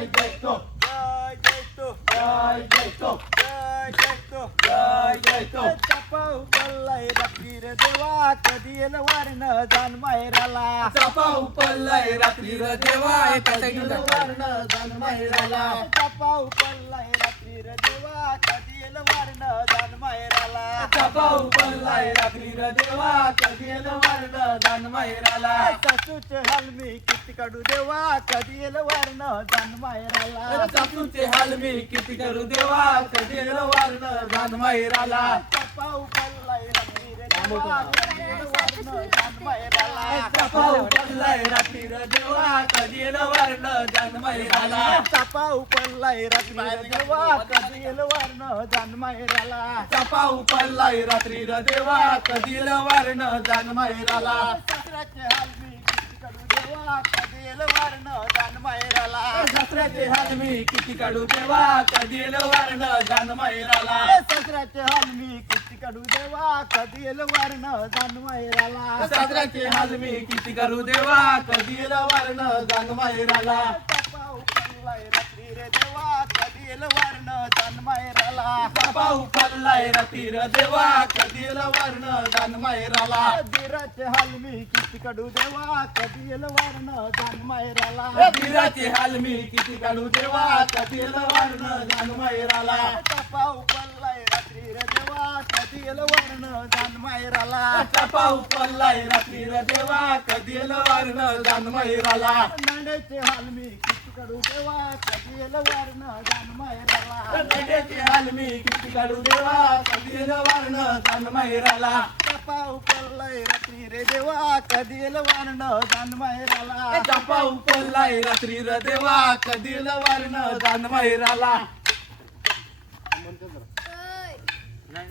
जय जयतो जय जयतो जय जयतो जय जयतो जय जयतो चापा उपलय रात्री रे देवा कधी येल वारण जान माहेराला चापा उपलय रात्री र देवा कधी वारण जान माहेराला चापा उपलय रात्री रे देवा कधी येल वारण जान माहेराला चापा उपलय रात्री र देवा कधी वारण जान माहेराला सासूचे हाल मी किती काढू देवा कधी येल वारण जान माहेराला सासूचे हाल मी किती करू देवा कधी वारण जान माहेराला चापा उपलय रात्री रे देवा कधी येल वारण जान माहेराला चापा उपलय रात्री र देवा कधी वारण जान माहेराला चापा उपलय रात्री रे देवा कधी येल वारण जान माहेराला चापा उपलय रात्री र देवा कधी वारण जान माहेराला सासऱ्याचे हाल मी किती काढू देवा कधी येल वारण जान माहेराला सासऱ्याचे हाल मी किती काढू देवा कधी वारण जान माहेराला सासऱ्याचे हाल मी किती काढू देवा कधी येल वारण जान माहेराला सासऱ्याचे हाल मी किती करू देवा कधी वारण जान माहेराला चापा उपलय रात्री रे देवा कधी येल वारण जान माहेराला चापा उपलय रात्री र देवा कधी वारण जान माहेराला धीराचे हाल मी किती काढू देवा कधी येल वारण जान माहेराला धीराचे हाल मी किती काढू देवा कधी वारण जान माहेराला चापा उपलय रात्री रे देवा कधी येल वारण जान माहेराला चापा उपलय रात्री र देवा कधी वारण जान माहेराला नांदेचे हाल मी किती काढू देवा कधी येल वारण जान माहेराला नंदेचे हाल मी किती काढू देवा कधी वारण जान माहेराला चापा उपलय रात्री रे देवा कधी येल वारण जान माहेराला चापा उपलय रात्री र देवा कधी वारण जान माहेराला